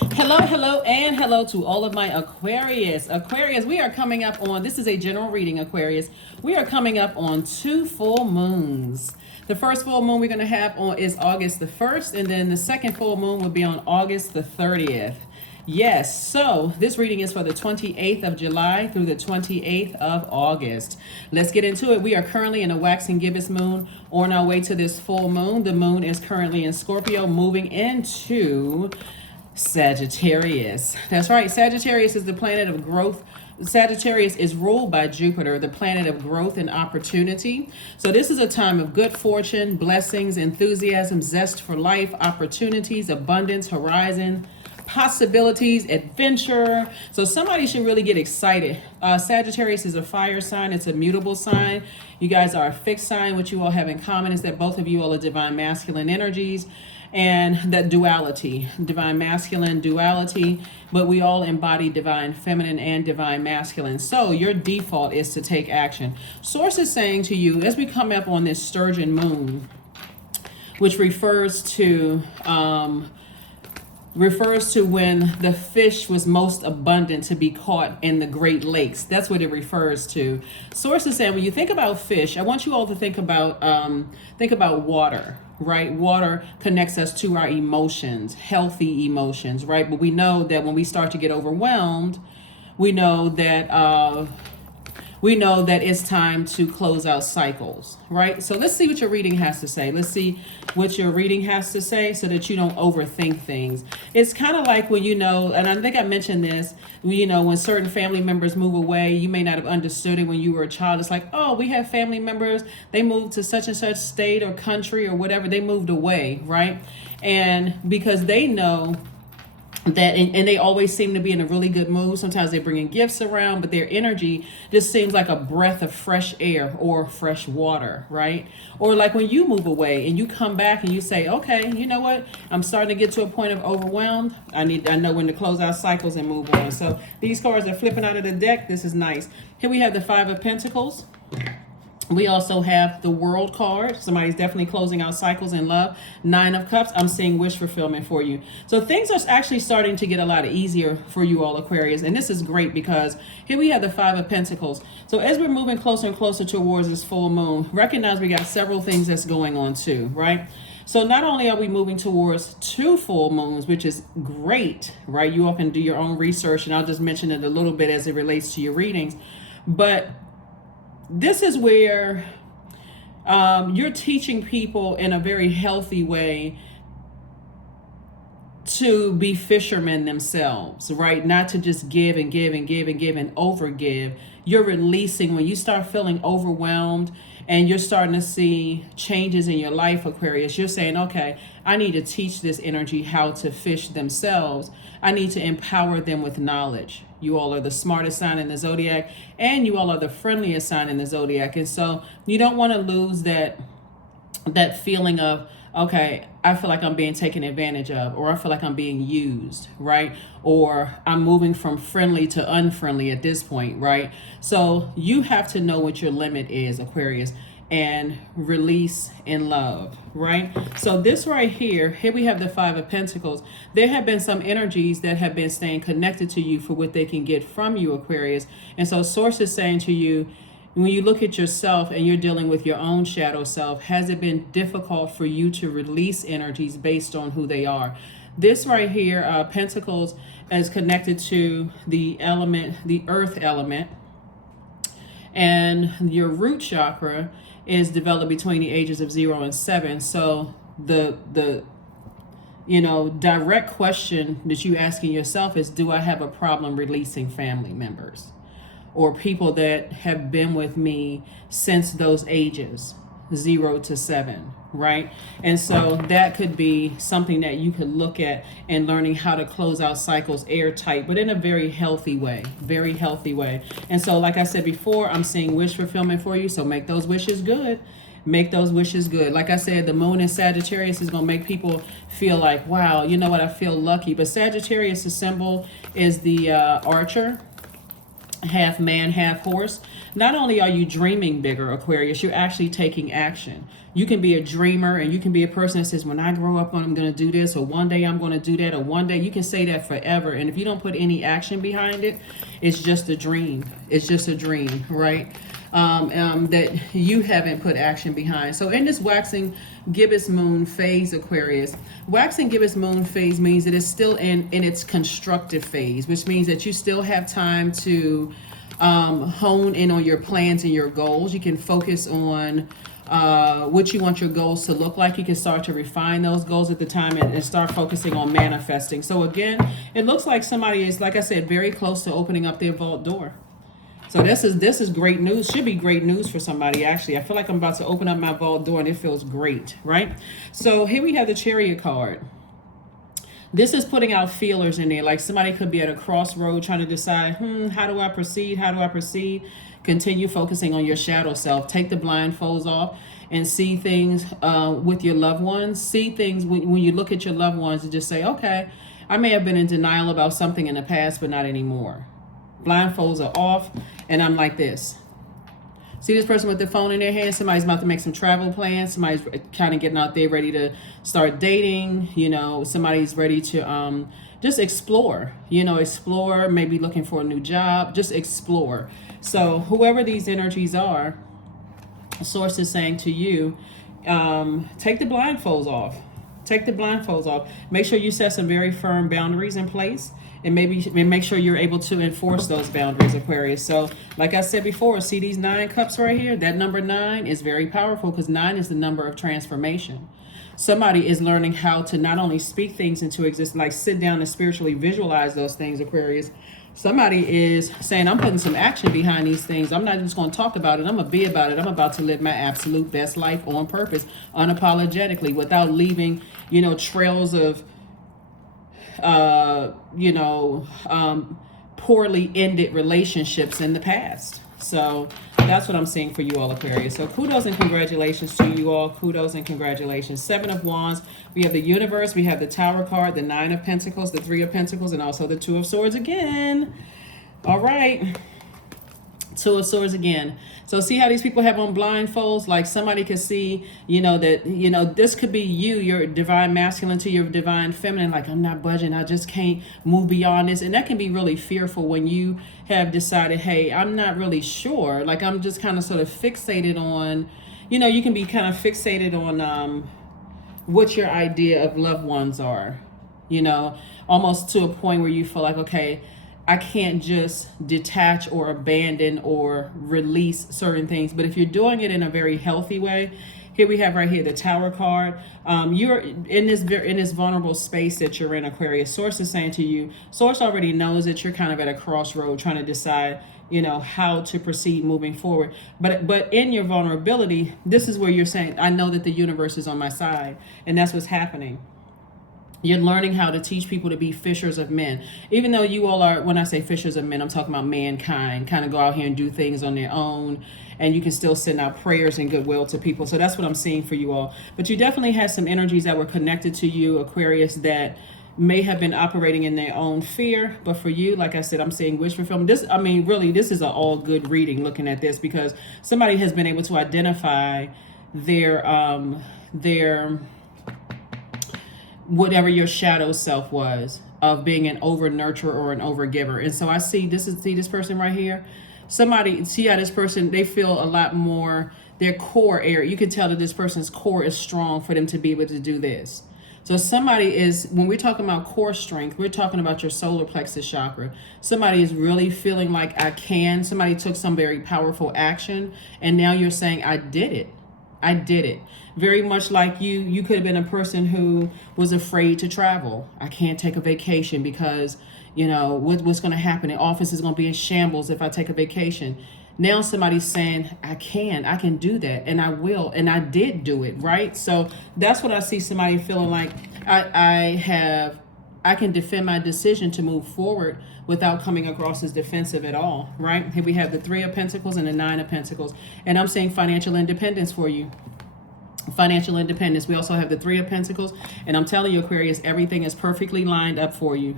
Hello, and hello to all of my Aquarius. Aquarius, we are coming up on, this is a general reading, Aquarius. We are coming up on 2 full moons. The first full moon we're going to have on is August the 1st, and then the second full moon will be on August the 30th. Yes, so this reading is for the 28th of July through the 28th of August. Let's get into it. We are currently in a waxing gibbous moon on our way to this full moon. The moon is currently in Scorpio, moving into Sagittarius. That's right. Sagittarius is the planet of growth. Sagittarius is ruled by Jupiter, the planet of growth and opportunity. So this is a time of good fortune, blessings, enthusiasm, zest for life, opportunities, abundance, horizon, possibilities, adventure. So somebody should really get excited. Sagittarius is a fire sign. It's a mutable sign. You guys are a fixed sign. What you all have in common is that both of you all are divine masculine energies, and that duality, divine masculine duality, but we all embody divine feminine and divine masculine. So your default is to take action. Source is saying to you, as we come up on this sturgeon moon, which refers to when the fish was most abundant to be caught in the Great Lakes. That's what it refers to. Source is saying when you think about fish, I want you all to think about water, right? Water connects us to our emotions, healthy emotions, right? But we know that when we start to get overwhelmed, we know that it's time to close out cycles, right? So let's see what your reading has to say. Let's see what your reading has to say so that you don't overthink things. It's kind of like when, and I think I mentioned this, when certain family members move away, you may not have understood it when you were a child. It's like, oh, we have family members, they moved to such and such state or country or whatever, they moved away, right? And because they know that, and they always seem to be in a really good mood. Sometimes they're bringing gifts around, but their energy just seems like a breath of fresh air or fresh water, right? Or like when you move away and you come back and you say, okay, you know what? I'm starting to get to a point of overwhelmed. I know when to close out cycles and move on. So these cards are flipping out of the deck. This is nice. Here we have the Five of Pentacles. We also have the World card. Somebody's definitely closing out cycles in love. Nine of Cups. I'm seeing wish fulfillment for you. So things are actually starting to get a lot easier for you all, Aquarius. And this is great because here we have the Five of Pentacles. So as we're moving closer and closer towards this full moon, recognize we got several things that's going on too, right? So not only are we moving towards 2 full moons, which is great, right? You all can do your own research, and I'll just mention it a little bit as it relates to your readings. But this is where you're teaching people in a very healthy way to be fishermen themselves, right? Not to just give and give and give and give and overgive. You're releasing when you start feeling overwhelmed and you're starting to see changes in your life, Aquarius. You're saying, okay, I need to teach this energy how to fish themselves. I need to empower them with knowledge. You all are the smartest sign in the Zodiac, and you all are the friendliest sign in the Zodiac. And so you don't want to lose that feeling of, okay, I feel like I'm being taken advantage of, or I feel like I'm being used, right? Or I'm moving from friendly to unfriendly at this point, right? So you have to know what your limit is, Aquarius, and release in love, right? So this right here we have the Five of Pentacles. There have been some energies that have been staying connected to you for what they can get from you, Aquarius. And so Source is saying to you, when you look at yourself and you're dealing with your own shadow self, has it been difficult for you to release energies based on who they are? This right here, Pentacles, is connected to the element, the earth element, and your root chakra is developed between the ages of 0 and 7. So the direct question that you asking yourself is, do I have a problem releasing family members or people that have been with me since those ages, 0 to 7, right? And so that could be something that you could look at in learning how to close out cycles airtight, but in a very healthy way, very healthy way. And so, like I said before, I'm seeing wish fulfillment for you. So make those wishes good. Make those wishes good. Like I said, the moon in Sagittarius is going to make people feel like, wow, you know what, I feel lucky. But Sagittarius, the symbol is the archer. half man, half horse. Not only are you dreaming bigger, Aquarius, you're actually taking action. You can be a dreamer, and you can be a person that says, when I grow up, I'm going to do this, or one day I'm going to do that, or one day. You can say that forever. And if you don't put any action behind it, it's just a dream. It's just a dream, right? That you haven't put action behind. So in this waxing gibbous moon phase, Aquarius, waxing gibbous moon phase means that it's still in its constructive phase, which means that you still have time to hone in on your plans and your goals. You can focus on what you want your goals to look like. You can start to refine those goals at the time, and start focusing on manifesting. So again, it looks like somebody is, like I said, very close to opening up their vault door. So this is great news. Should be great news for somebody, actually. I feel like I'm about to open up my vault door, and it feels great, right? So here we have the Chariot card. This is putting out feelers in there. Like somebody could be at a crossroad trying to decide, how do I proceed? How do I proceed? Continue focusing on your shadow self. Take the blindfolds off and see things with your loved ones. See things when you look at your loved ones, and just say, okay, I may have been in denial about something in the past, but not anymore. Blindfolds are off, and I'm like this. See this person with the phone in their hand? Somebody's about to make some travel plans. Somebody's kind of getting out there ready to start dating. Somebody's ready to just explore. Explore, maybe looking for a new job. Just explore. So whoever these energies are, Source is saying to you, take the blindfolds off. Take the blindfolds off. Make sure you set some very firm boundaries in place. And make sure you're able to enforce those boundaries, Aquarius. So like I said before, see these 9 cups right here? That number 9 is very powerful, because 9 is the number of transformation. Somebody is learning how to not only speak things into existence, like sit down and spiritually visualize those things, Aquarius. Somebody is saying, I'm putting some action behind these things. I'm not just going to talk about it. I'm going to be about it. I'm about to live my absolute best life on purpose, unapologetically, without leaving, trails of poorly ended relationships in the past. So that's what I'm seeing for you all, Aquarius. So kudos and congratulations to you all. Kudos and congratulations. 7 of Wands. We have the Universe. We have the Tower card, the 9 of Pentacles, the 3 of Pentacles, and also the 2 of Swords again. All right. 2 of Swords again. So see how these people have on blindfolds? Like somebody could see, that, this could be you, your divine masculine to your divine feminine. Like, I'm not budging. I just can't move beyond this. And that can be really fearful when you have decided, hey, I'm not really sure. Like, I'm just kind of sort of fixated on, you can be kind of fixated on what your idea of loved ones are, almost to a point where you feel like, okay, I can't just detach or abandon or release certain things. But if you're doing it in a very healthy way, here we have right here the Tower card. You're in this vulnerable space that you're in, Aquarius. Source is saying to you, Source already knows that you're kind of at a crossroad trying to decide, how to proceed moving forward. But in your vulnerability, this is where you're saying, I know that the universe is on my side, and that's what's happening. You're learning how to teach people to be fishers of men. Even though you all are, when I say fishers of men, I'm talking about mankind, kind of go out here and do things on their own. And you can still send out prayers and goodwill to people. So that's what I'm seeing for you all. But you definitely had some energies that were connected to you, Aquarius, that may have been operating in their own fear. But for you, like I said, I'm seeing wish fulfillment. This is an all good reading looking at this, because somebody has been able to identify their whatever your shadow self was, of being an over nurturer or an over giver. And so I see this person right here. Somebody, see how this person, they feel a lot more, their core area. You can tell that this person's core is strong for them to be able to do this. So somebody is, when we're talking about core strength, we're talking about your solar plexus chakra. Somebody is really feeling like I can. Somebody took some very powerful action, and now you're saying, I did it. I did it. Very much like you could have been a person who was afraid to travel. I can't take a vacation because, what's going to happen? The office is going to be in shambles if I take a vacation. Now somebody's saying, I can do that, and I will, and I did do it, right? So that's what I see somebody feeling like, I can defend my decision to move forward without coming across as defensive at all, right? Here we have the 3 of Pentacles and the 9 of Pentacles. And I'm saying financial independence for you. Financial independence. We also have the 3 of Pentacles. And I'm telling you, Aquarius, everything is perfectly lined up for you.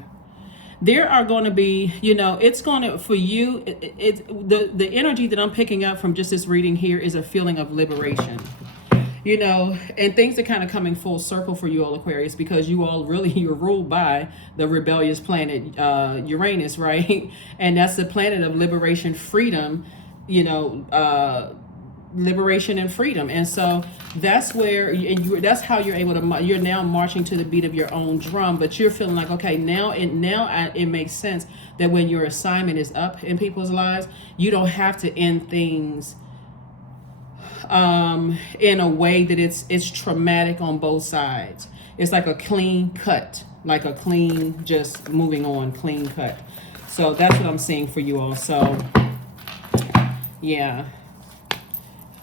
there are going to be, it's going to, for you, the energy that I'm picking up from just this reading here is a feeling of liberation. And things are kind of coming full circle for you all, Aquarius, because you all really, you're ruled by the rebellious planet Uranus, right? And that's the planet of liberation, freedom, liberation and freedom. And so that's where, that's how you're able to, you're now marching to the beat of your own drum, but you're feeling like, okay, now it makes sense that when your assignment is up in people's lives, you don't have to end things in a way that it's traumatic on both sides. It's like a clean cut, like a clean, just moving on, clean cut. So that's what I'm seeing for you all. So yeah.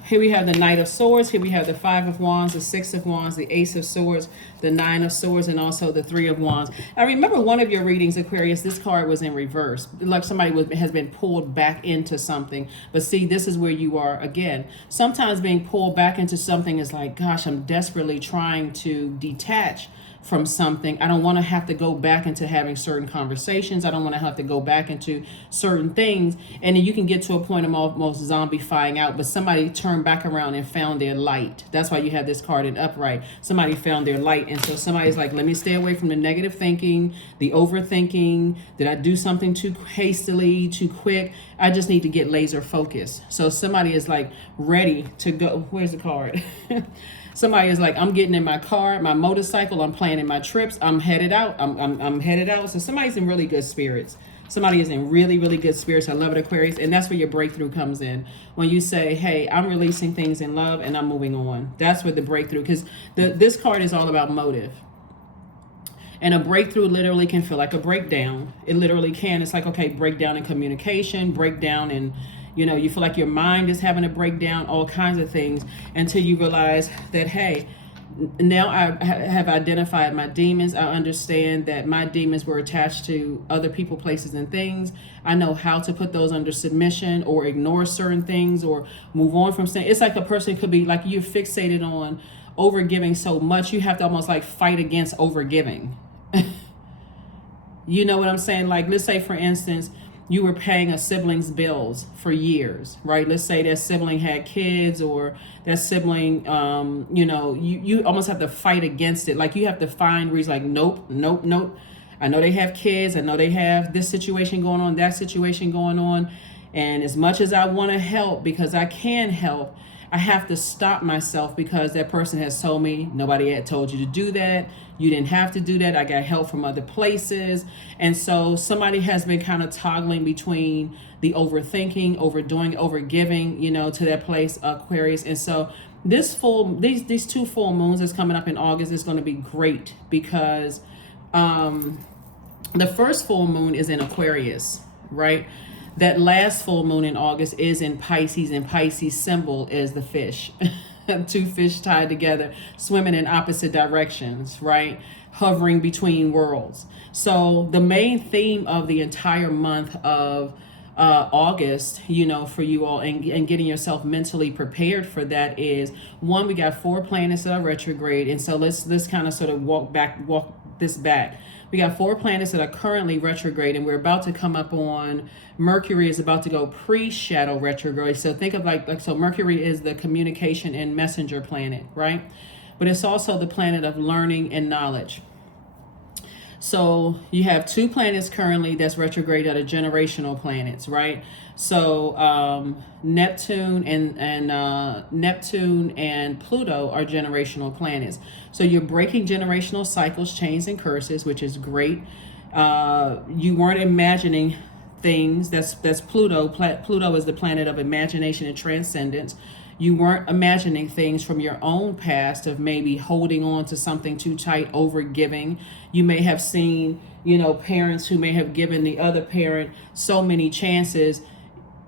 Here we have the Knight of Swords. Here we have the Five of Wands, the Six of Wands, the Ace of Swords, the Nine of Swords, and also the Three of Wands. I remember one of your readings, Aquarius, this card was in reverse. Like somebody has been pulled back into something. But see, this is where you are again. Sometimes being pulled back into something is like, gosh, I'm desperately trying to detach from something. I don't want to have to go back into having certain conversations. I don't want to have to go back into certain things. And then you can get to a point of almost zombifying out, but somebody turned back around and found their light. That's why you have this card in upright. Somebody found their light. And so somebody's like, let me stay away from the negative thinking, the overthinking. Did I do something too hastily, too quick? I just need to get laser focused. So somebody is like ready to go. Where's the card? Somebody is like, I'm getting in my car, my motorcycle, I'm planning my trips, I'm headed out, I'm headed out. So somebody's in really good spirits. Somebody is in really, really good spirits. I love it, Aquarius. And that's where your breakthrough comes in. When you say, hey, I'm releasing things in love and I'm moving on. That's where the breakthrough, because this card is all about motive. And a breakthrough literally can feel like a breakdown. It literally can. It's like, okay, breakdown in communication, breakdown in, you feel like your mind is having a breakdown, all kinds of things, until you realize that, hey, now I have identified my demons. I understand that my demons were attached to other people, places, and things. I know how to put those under submission or ignore certain things or move on from saying. It's like a person could be like, you're fixated on overgiving so much, you have to almost like fight against overgiving. You know what I'm saying? Like, let's say, for instance, you were paying a sibling's bills for years, right? Let's say that sibling had kids, or that sibling, you almost have to fight against it. Like, you have to find reasons like, nope. I know they have kids. I know they have this situation going on, that situation going on. And as much as I want to help, because I can help, I have to stop myself because that person has told me, nobody had told you to do that. You didn't have to do that. I got help from other places. And so somebody has been kind of toggling between the overthinking, overdoing, overgiving, to that place, Aquarius. And so these two full moons that's coming up in August is going to be great because the first full moon is in Aquarius, right? That last full moon in August is in Pisces, and Pisces symbol is the fish. Two fish tied together, swimming in opposite directions, right? Hovering between worlds. So the main theme of the entire month of August, for you all, and getting yourself mentally prepared for that is, one, we got 4 planets that are retrograde. And so let's kind of sort of walk this back. We got 4 planets that are currently retrograde, and we're about to come up on Mercury is about to go pre-shadow retrograde. So think of so Mercury is the communication and messenger planet, right? But it's also the planet of learning and knowledge. So you have 2 planets currently that's retrograde that are generational planets, right? So Neptune and Neptune and Pluto are generational planets. So you're breaking generational cycles, chains, and curses, which is great. You weren't imagining things. That's Pluto. Pluto is the planet of imagination and transcendence. You weren't imagining things from your own past of maybe holding on to something too tight, over giving. You may have seen, parents who may have given the other parent so many chances.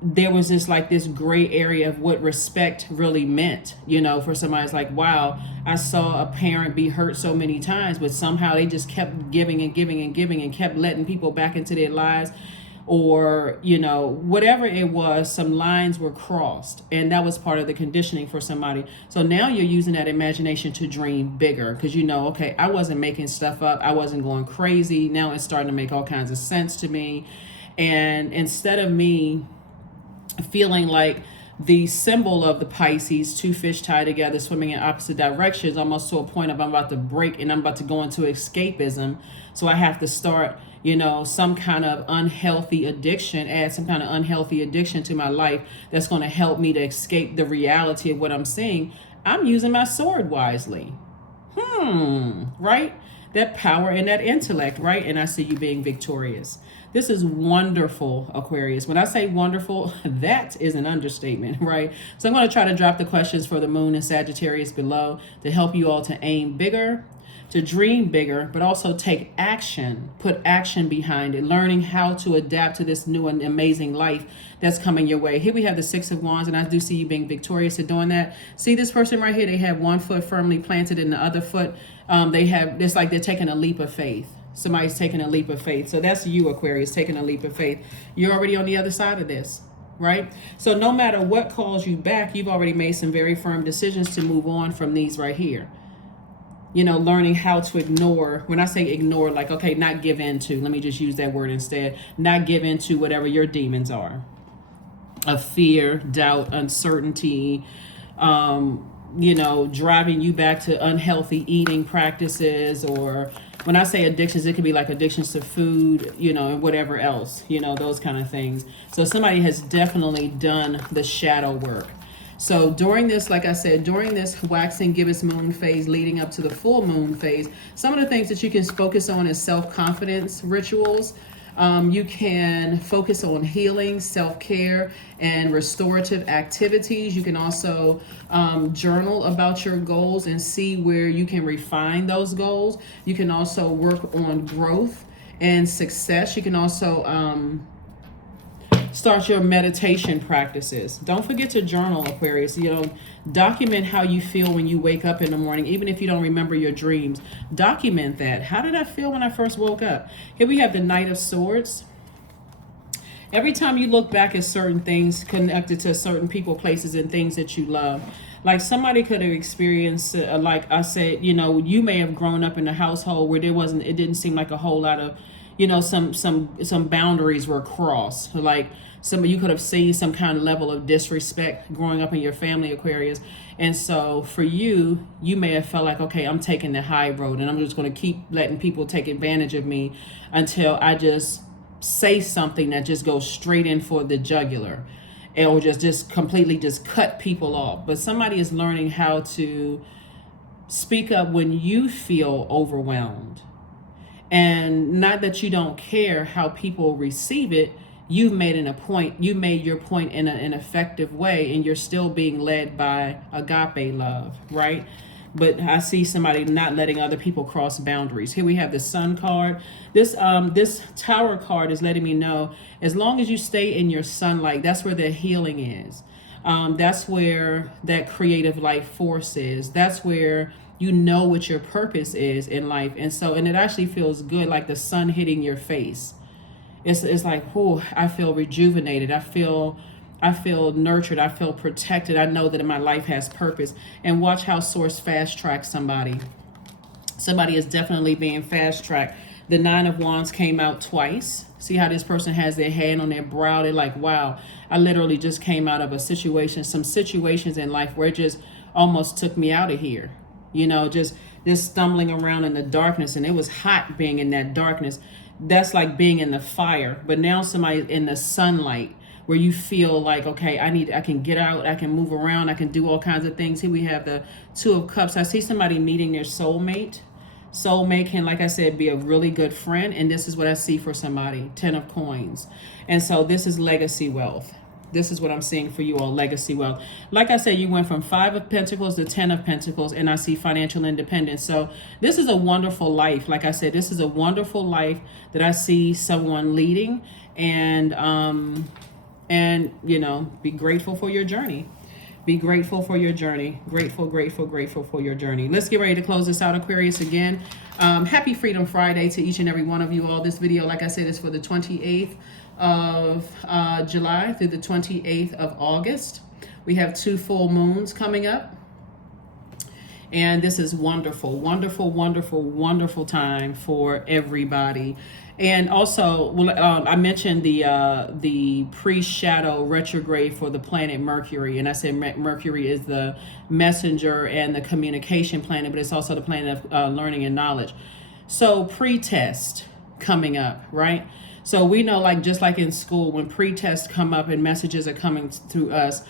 There was this gray area of what respect really meant, for somebody's like, wow, I saw a parent be hurt so many times, but somehow they just kept giving and giving and giving and kept letting people back into their lives. or, whatever it was, some lines were crossed, and that was part of the conditioning for somebody. So now you're using that imagination to dream bigger, because okay, I wasn't making stuff up, I wasn't going crazy. Now it's starting to make all kinds of sense to me. And instead of me feeling like the symbol of the Pisces, two fish tied together, swimming in opposite directions, almost to a point of I'm about to break and I'm about to go into escapism. So I have to start, some kind of unhealthy addiction, add some kind of unhealthy addiction to my life that's going to help me to escape the reality of what I'm seeing. I'm using my sword wisely. Right? That power and that intellect, right? And I see you being victorious. This is wonderful, Aquarius. When I say wonderful, that is an understatement, right? So I'm going to try to drop the questions for the moon and Sagittarius below to help you all to aim bigger, to dream bigger, but also take action, put action behind it, learning how to adapt to this new and amazing life that's coming your way. Here we have the Six of Wands, and I do see you being victorious at doing that. See this person right here, they have one foot firmly planted in the other foot. It's like they're taking a leap of faith. Somebody's taking a leap of faith. So that's you, Aquarius, taking a leap of faith. You're already on the other side of this, right? So no matter what calls you back, you've already made some very firm decisions to move on from these right here. Learning how to ignore. When I say ignore, like, okay, not give in to, let me just use that word instead. Not give in to whatever your demons are. Of fear, doubt, uncertainty, driving you back to unhealthy eating practices, or when I say addictions, it could be like addictions to food, and whatever else, those kind of things. So somebody has definitely done the shadow work. So during this, like I said, during this waxing gibbous moon phase leading up to the full moon phase, some of the things that you can focus on is self-confidence rituals. You can focus on healing, self-care, and restorative activities. You can also journal about your goals and see where you can refine those goals. You can also work on growth and success. You can also start your meditation practices. Don't forget to journal, Aquarius. Document how you feel when you wake up in the morning, even if you don't remember your dreams. Document that. How did I feel when I first woke up? Here we have the Knight of Swords. Every time you look back at certain things connected to certain people, places, and things that you love, like somebody could have experienced, like I said, you may have grown up in a household where it didn't seem like a whole lot of, some boundaries were crossed. Like you could have seen some kind of level of disrespect growing up in your family, Aquarius. And so for you may have felt like, okay, I'm taking the high road and I'm just going to keep letting people take advantage of me until I just say something that just goes straight in for the jugular, or just completely just cut people off. But somebody is learning how to speak up when you feel overwhelmed. And not that you don't care how people receive it, you made your point in an effective way, and you're still being led by agape love, right? But I see somebody not letting other people cross boundaries. Here we have the Sun card. This Tower card is letting me know, as long as you stay in your sunlight, that's where the healing is. That's where that creative life force is. That's where you know what your purpose is in life. And it actually feels good, like the sun hitting your face. It's like, oh, I feel rejuvenated. I feel nurtured. I feel protected. I know that my life has purpose. And watch how Source fast tracks somebody. Somebody is definitely being fast tracked. The Nine of Wands came out twice. See how this person has their hand on their brow? They're like, wow, I literally just came out of some situations in life where it just almost took me out of here. Just stumbling around in the darkness, and it was hot being in that darkness. That's like being in the fire. But now somebody in the sunlight, where you feel like, okay, I can get out, I can move around, I can do all kinds of things. Here we have the Two of Cups. I see somebody meeting their soulmate. Soulmate can, like I said, be a really good friend. And this is what I see for somebody, 10 of Coins. And so this is legacy wealth. This is what I'm seeing for you all, legacy wealth. Like I said, you went from 5 of Pentacles to 10 of Pentacles, and I see financial independence. So this is a wonderful life. Like I said, this is a wonderful life that I see someone leading, and be grateful for your journey. Be grateful for your journey. Grateful, grateful, grateful for your journey. Let's get ready to close this out, Aquarius. Again, happy Freedom Friday to each and every one of you all. This video, like I said, is for the 28th of July through the 28th of August. We have 2 full moons coming up. And this is wonderful, wonderful, wonderful, wonderful time for everybody. And also, I mentioned the pre-shadow retrograde for the planet Mercury. And I said Mercury is the messenger and the communication planet, but it's also the planet of learning and knowledge. So pre-test coming up, right? So we know, like, just like in school, when pre-tests come up and messages are coming through us,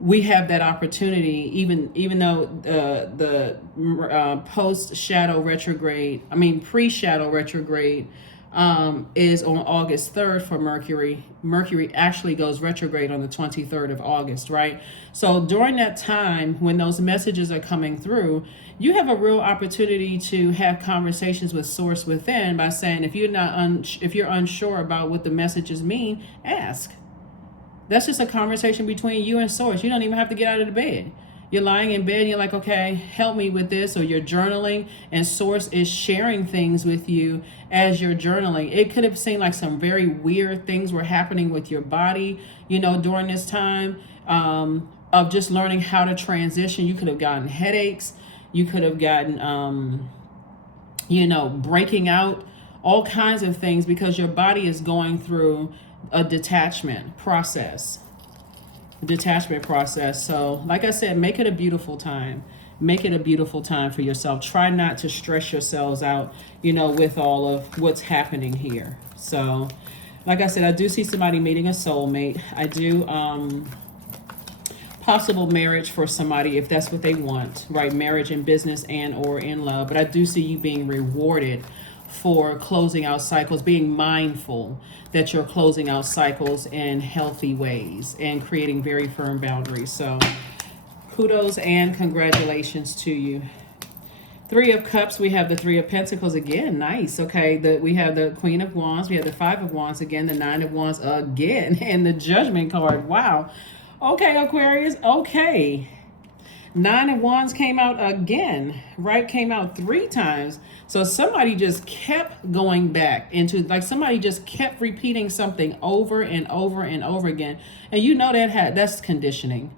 we have that opportunity, even though the post-shadow retrograde, pre-shadow retrograde is on August 3rd for Mercury. Mercury actually goes retrograde on the 23rd of August, right? So during that time, when those messages are coming through, you have a real opportunity to have conversations with Source within by saying, if you're unsure about what the messages mean, ask. That's just a conversation between you and Source. You don't even have to get out of the bed. You're lying in bed and you're like, okay, help me with this, or you're journaling and Source is sharing things with you as you're journaling. It could have seemed like some very weird things were happening with your body, during this time of just learning how to transition. You could have gotten headaches. You could have gotten, breaking out, all kinds of things, because your body is going through a detachment process. So like I said, make it a beautiful time. Make it a beautiful time for yourself. Try not to stress yourselves out, with all of what's happening here. So like I said, I do see somebody meeting a soulmate. I do possible marriage for somebody if that's what they want, right? Marriage in business and or in love. But I do see you being rewarded for closing out cycles, being mindful that you're closing out cycles in healthy ways and creating very firm boundaries. So kudos and congratulations to you. 3 of Cups, we have the 3 of Pentacles again. Nice. Okay, we have the Queen of Wands, we have the 5 of Wands again, the 9 of Wands again, and the Judgment card. Wow. Okay, Aquarius. Okay. 9 of Wands came out again, right? Came out 3 times. So somebody just kept going back into, like, somebody just kept repeating something over and over and over again. And that's conditioning.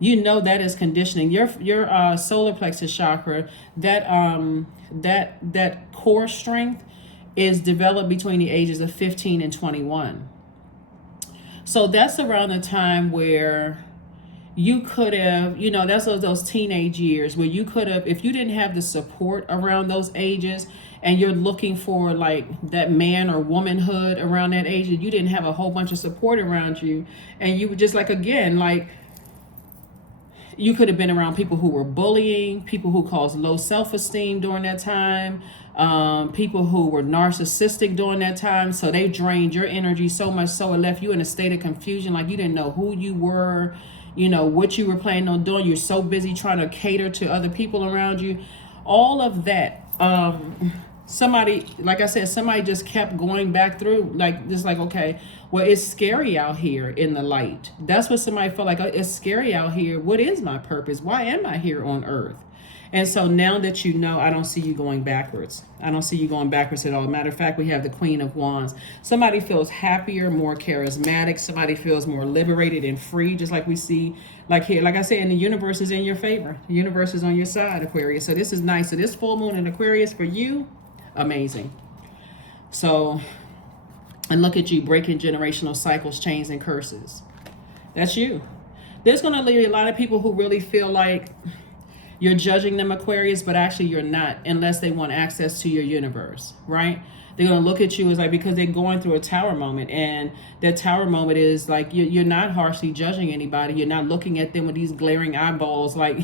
That is conditioning. Your solar plexus chakra, that core strength is developed between the ages of 15 and 21. So that's around the time where you could have, that's those teenage years where you could have, if you didn't have the support around those ages and you're looking for like that man or womanhood around that age, and you didn't have a whole bunch of support around you, and you were just like, again, like, you could have been around people who were bullying, people who caused low self-esteem during that time, people who were narcissistic during that time. So they drained your energy so much so it left you in a state of confusion, like you didn't know who you were, what you were planning on doing. You're so busy trying to cater to other people around you. All of that. Somebody, like I said, somebody just kept going back through, okay, well, it's scary out here in the light. That's what somebody felt like. It's scary out here. What is my purpose? Why am I here on earth? And so now that I don't see you going backwards. I don't see you going backwards at all. Matter of fact, we have the Queen of Wands. Somebody feels happier, more charismatic. Somebody feels more liberated and free, just like we see, like here. Like I said, and the universe is in your favor. The universe is on your side, Aquarius. So this is nice. So this full moon in Aquarius for you, amazing. So, and look at you breaking generational cycles, chains, and curses. That's you. There's going to be a lot of people who really feel like you're judging them, Aquarius, but actually you're not, unless they want access to your universe, right? They're going to look at you as like, because they're going through a tower moment, and that tower moment is like, you're not harshly judging anybody. You're not looking at them with these glaring eyeballs, like,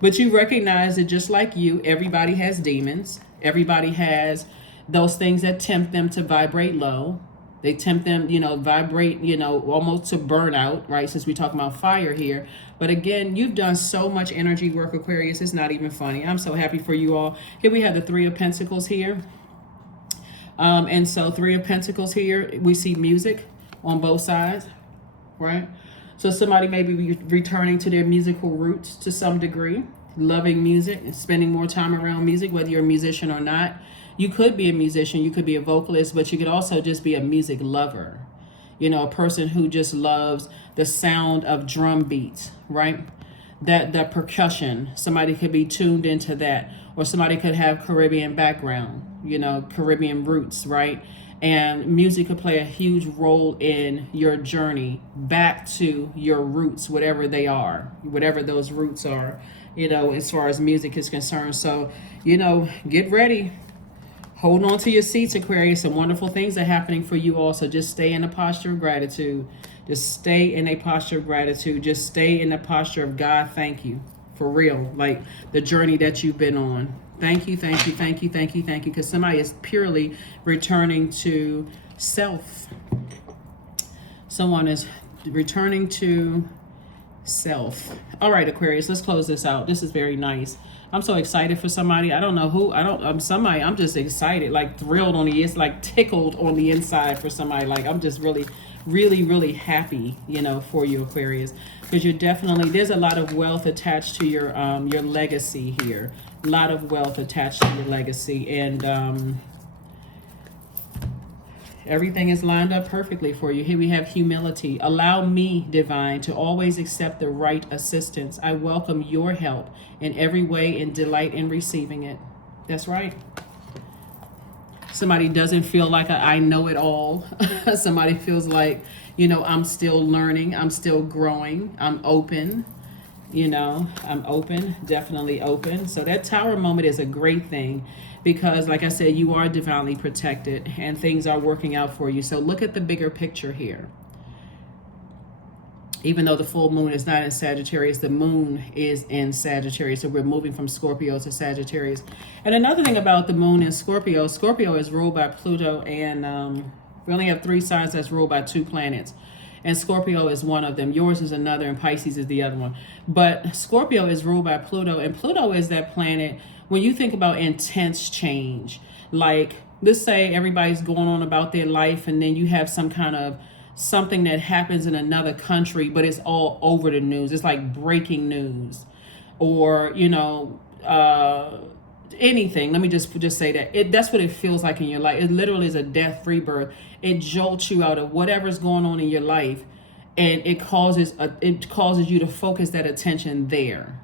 but you recognize that just like you, everybody has demons. Everybody has those things that tempt them to vibrate low. They tempt them, vibrate, almost to burnout, right? Since we're talking about fire here. But again, you've done so much energy work, Aquarius. It's not even funny. I'm so happy for you all. Here we have the 3 of Pentacles here. And so 3 of Pentacles here, we see music on both sides, right? So somebody may be returning to their musical roots to some degree, loving music, spending more time around music, whether you're a musician or not. You could be a musician, you could be a vocalist, but you could also just be a music lover. You know, a person who just loves the sound of drum beats, right? That percussion. Somebody could be tuned into that, or somebody could have Caribbean background, you know, Caribbean roots, right? And music could play a huge role in your journey back to your roots, whatever they are, whatever those roots are, you know, as far as music is concerned. So, you know, get ready. Hold on to your seats, Aquarius. Some wonderful things are happening for you all. So just stay in a posture of gratitude. Just stay in a posture of gratitude. Just stay in a posture of God, thank you. For real. Like the journey that you've been on. Thank you, thank you, thank you, thank you, thank you. Because somebody is purely returning to self. Someone is returning to self. All right, Aquarius, let's close this out. This is very nice. I'm so excited for somebody. I don't know who. I'm somebody. I'm just excited, like thrilled on the inside, like tickled on the inside for somebody. Like I'm just really, really, really happy, you know, for you, Aquarius, because you're definitely, there's a lot of wealth attached to your legacy here. A lot of wealth attached to your legacy, and everything is lined up perfectly for you. Here we have humility. Allow me, divine, to always accept the right assistance. I welcome your help in every way and delight in receiving it. That's right. Somebody doesn't feel like I know it all. Somebody feels like, you know, I'm still learning. I'm still growing. I'm open. You know, I'm open, definitely open. So that tower moment is a great thing because, like I said, you are divinely protected and things are working out for you. So look at the bigger picture here. Even though the full moon is not in Sagittarius, the moon is in Sagittarius. So we're moving from Scorpio to Sagittarius. And another thing about the moon in Scorpio, Scorpio is ruled by Pluto, and we only have 3 signs that's ruled by 2 planets. And Scorpio is one of them. Yours is another, and Pisces is the other one. But Scorpio is ruled by Pluto, and Pluto is that planet, when you think about intense change, like let's say everybody's going on about their life, and then you have some kind of something that happens in another country, but it's all over the news. It's like breaking news, or, you know, anything. Let me just say that that's what it feels like in your life. It literally is a death rebirth. It jolts you out of whatever's going on in your life, and it causes you to focus that attention there.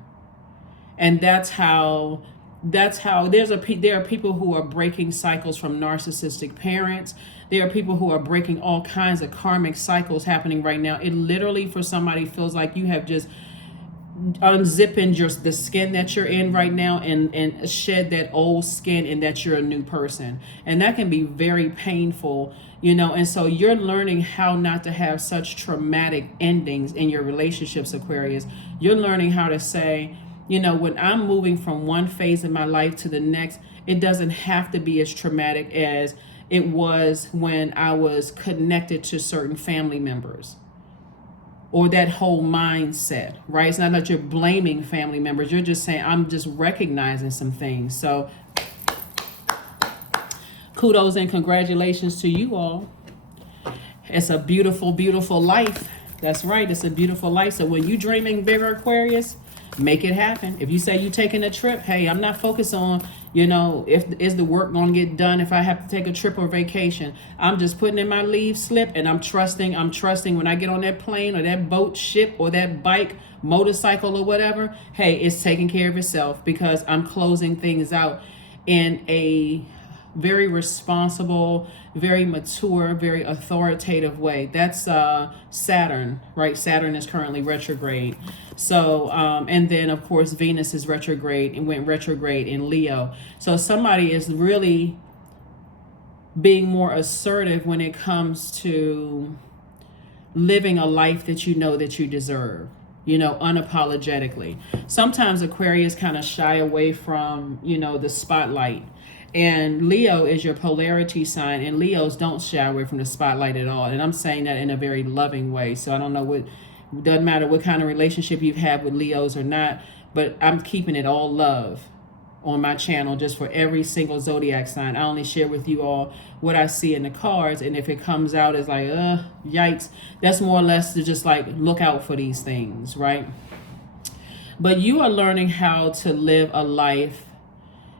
And that's how there are people who are breaking cycles from narcissistic parents. There are people who are breaking all kinds of karmic cycles happening right now. It literally, for somebody, feels like you have just unzipping the skin that you're in right now, and shed that old skin, and that you're a new person. And that can be very painful, you know. And so you're learning how not to have such traumatic endings in your relationships, Aquarius. You're learning how to say, you know, when I'm moving from one phase of my life to the next, it doesn't have to be as traumatic as it was when I was connected to certain family members, or that whole mindset, right? It's not that you're blaming family members. You're just saying, I'm just recognizing some things. So kudos and congratulations to you all. It's a beautiful, beautiful life. That's right. It's a beautiful life. So when you're dreaming bigger, Aquarius, make it happen. If you say you're taking a trip, hey, I'm not focused on, you know, is the work going to get done if I have to take a trip or vacation. I'm just putting in my leave slip, and I'm trusting when I get on that plane or that boat, ship, or that bike, motorcycle, or whatever, hey, it's taking care of itself, because I'm closing things out in a very responsible, very mature, very authoritative way. That's Saturn, right? Saturn is currently retrograde. So, and then of course Venus is retrograde and went retrograde in Leo. So somebody is really being more assertive when it comes to living a life that you know that you deserve, you know, unapologetically. Sometimes Aquarius kind of shy away from, you know, the spotlight. And Leo is your polarity sign, and Leos don't shy away from the spotlight at all. And I'm saying that in a very loving way. So I don't know doesn't matter what kind of relationship you've had with Leos or not, but I'm keeping it all love. on my channel just for every single zodiac sign. I only share with you all what I see in the cards, and if it comes out as like yikes, that's more or less to just like look out for these things, right? But you are learning how to live a life.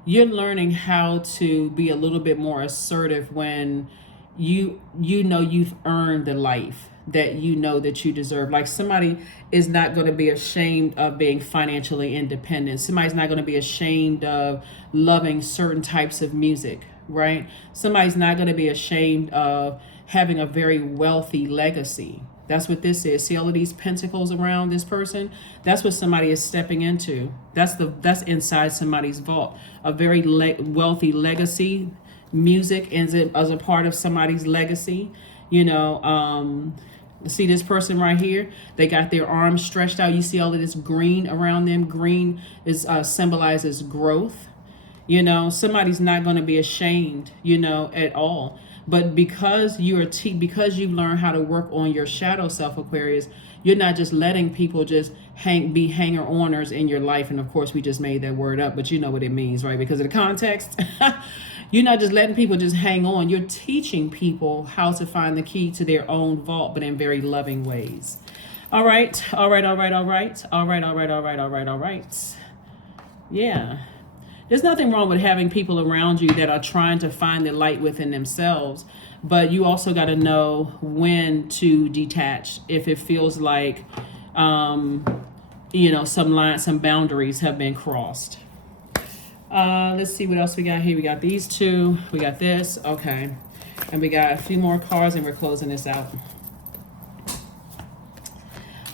You're learning how to be a little bit more assertive when you know you've earned the life that you know that you deserve. Like, somebody is not going to be ashamed of being financially independent. Somebody's not going to be ashamed of loving certain types of music, right? Somebody's not going to be ashamed of having a very wealthy legacy. That's what this is. See all of these pentacles around this person? That's what somebody is stepping into. That's inside somebody's vault. A very wealthy legacy. Music as a part of somebody's legacy. You know, see this person right here? They got their arms stretched out. You see all of this green around them. Green is symbolizes growth. You know, somebody's not going to be ashamed, you know, at all. But because because you've learned how to work on your shadow self, Aquarius, you're not just letting people just be hanger-oners in your life. And of course, we just made that word up, but you know what it means, right? Because of the context. You're not just letting people just hang on. You're teaching people how to find the key to their own vault, but in very loving ways. All right. Yeah. There's nothing wrong with having people around you that are trying to find the light within themselves, but you also got to know when to detach if it feels like, you know, some boundaries have been crossed. Let's see what else we got here. We got these two. We got this. Okay. And we got a few more cards and we're closing this out.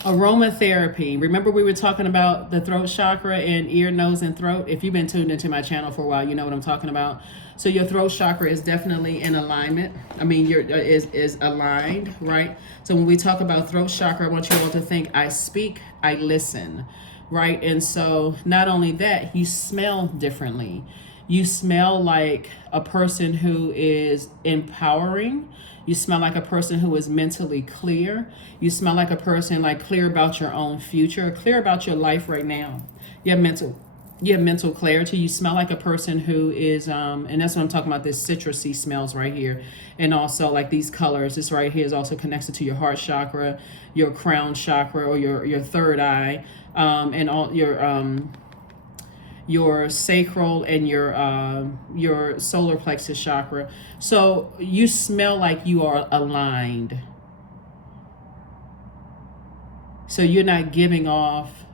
Aromatherapy. Remember we were talking about the throat chakra and ear, nose, and throat? If you've been tuned into my channel for a while, you know what I'm talking about. So your throat chakra is definitely in alignment. I mean, is aligned, right? So when we talk about throat chakra, I want you all to think, I speak, I listen, right? And so not only that, you smell differently. You smell like a person who is empowering. You smell like a person who is mentally clear. You smell like a person like clear about your own future, clear about your life right now. You have mental clarity. You smell like a person who is, and that's what I'm talking about, this citrusy smells right here. And also like these colors, this right here is also connected to your heart chakra, your crown chakra, or your third eye, and all your sacral and your solar plexus chakra. So you smell like you are aligned. So you're not giving off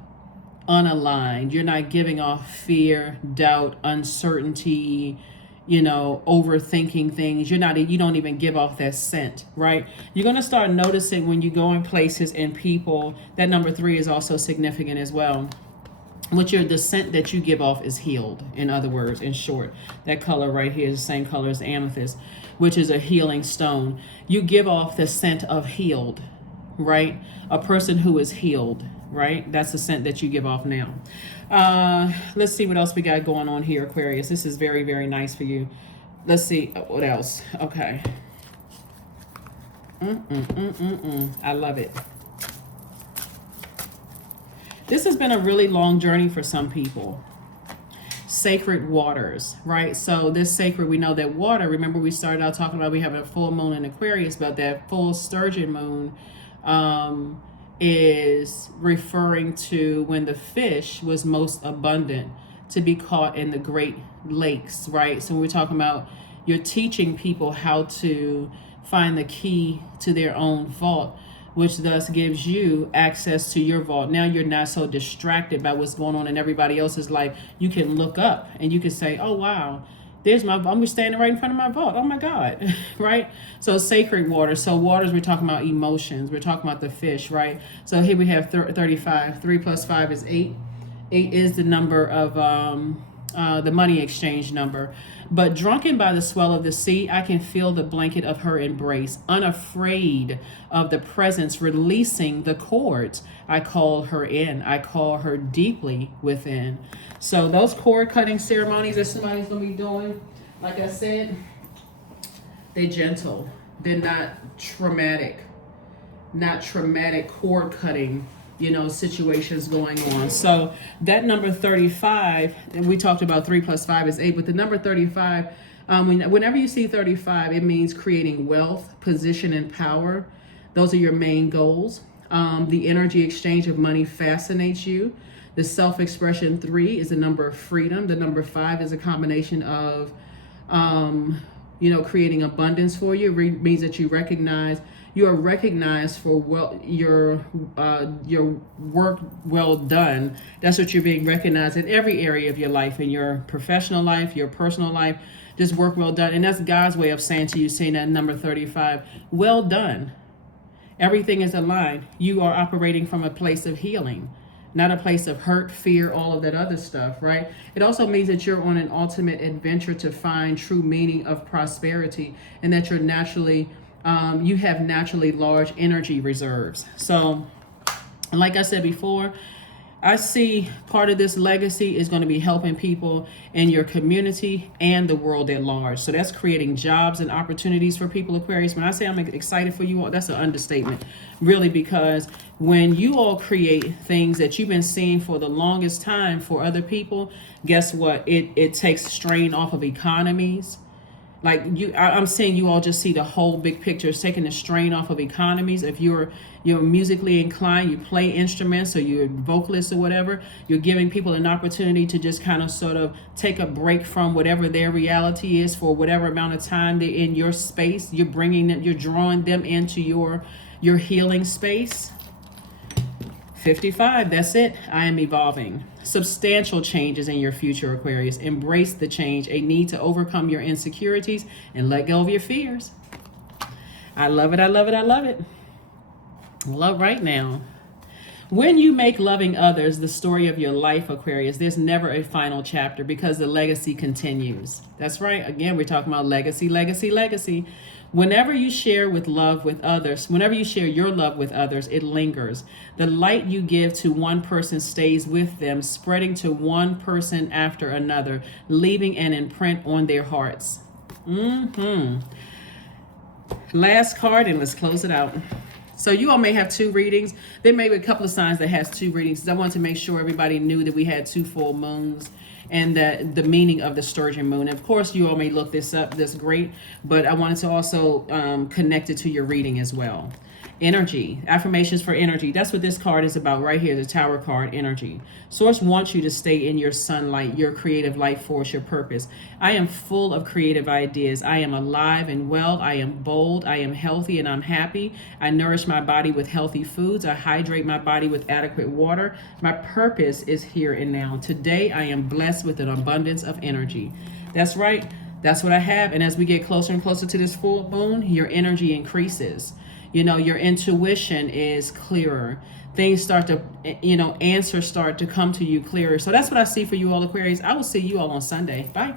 unaligned. You're not giving off fear, doubt, uncertainty, you know, overthinking things. You don't even give off that scent, right? You're going to start noticing when you go in places and people, that number 3 is also significant as well. The scent that you give off is healed. In other words, in short, that color right here is the same color as amethyst, which is a healing stone. You give off the scent of healed, right? A person who is healed, right? That's the scent that you give off now. Let's see what else we got going on here, Aquarius. This is very, very nice for you. Let's see what else. Okay. I love it. This has been a really long journey for some people. Sacred waters, right? So this sacred, we know that water, remember we started out talking about we have a full moon in Aquarius, but that full sturgeon moon is referring to when the fish was most abundant to be caught in the Great Lakes, right? So we're talking about you're teaching people how to find the key to their own vault, which thus gives you access to your vault. Now you're not so distracted by what's going on in everybody else's life. You can look up and you can say, oh, wow, I'm standing right in front of my vault. Oh my God, right? So sacred water. So waters, we're talking about emotions. We're talking about the fish, right? So here we have 35. 3 plus 5 is 8. 8 is the number of the money exchange number. But drunken by the swell of the sea, I can feel the blanket of her embrace. Unafraid of the presence releasing the cords, I call her in. I call her deeply within. So those cord cutting ceremonies that somebody's going to be doing, like I said, they're gentle. They're not traumatic. Not traumatic cord cutting, situations going on. So that number 35, and we talked about 3 plus 5 is 8, but the number 35, whenever you see 35, it means creating wealth, position, and power. Those are your main goals. The energy exchange of money fascinates you. The self-expression 3 is a number of freedom. The number 5 is a combination of, creating abundance for you. Means that you are recognized for your work well done. That's what you're being recognized in every area of your life, in your professional life, your personal life. Just work well done. And that's God's way of saying to you, saying that number 35, well done. Everything is aligned. You are operating from a place of healing, not a place of hurt, fear, all of that other stuff, right? It also means that you're on an ultimate adventure to find true meaning of prosperity, and that you're naturally, you have naturally large energy reserves. So, like I said before, I see part of this legacy is going to be helping people in your community and the world at large. So that's creating jobs and opportunities for people, Aquarius. When I say I'm excited for you all, that's an understatement, really, because when you all create things that you've been seeing for the longest time for other people, guess what? It takes strain off of economies. Like I'm saying, you all just see the whole big picture. It's taking the strain off of economies. If you're musically inclined, you play instruments, or you're a vocalist or whatever, you're giving people an opportunity to just kind of sort of take a break from whatever their reality is for whatever amount of time they're in your space. You're bringing them, you're drawing them into your healing space. 55, that's it. I am evolving. Substantial changes in your future, Aquarius. Embrace the change, a need to overcome your insecurities and let go of your fears. I love it, I love it, I love it. Love right now. When you make loving others the story of your life, Aquarius, there's never a final chapter because the legacy continues. That's right. Again, we're talking about legacy, legacy, legacy. Whenever you share with love with others, whenever you share your love with others, it lingers. The light you give to one person stays with them, spreading to one person after another, leaving an imprint on their hearts. Last card, and let's close it out. So you all may have 2 readings. There may be a couple of signs that has 2 readings. I wanted to make sure everybody knew that we had 2 full moons and the meaning of the sturgeon moon. Of course, you all may look this up. That's great. But I wanted to also connect it to your reading as well. Energy, affirmations for energy. That's what this card is about right here, the Tower card, energy. Source wants you to stay in your sunlight, your creative life force, your purpose. I am full of creative ideas. I am alive and well. I am bold. I am healthy and I'm happy. I nourish my body with healthy foods. I hydrate my body with adequate water. My purpose is here and now. Today, I am blessed with an abundance of energy. That's right. That's what I have. And as we get closer and closer to this full moon, your energy increases. Your intuition is clearer. Things start to, answers start to come to you clearer. So that's what I see for you all, Aquarius. I will see you all on Sunday. Bye.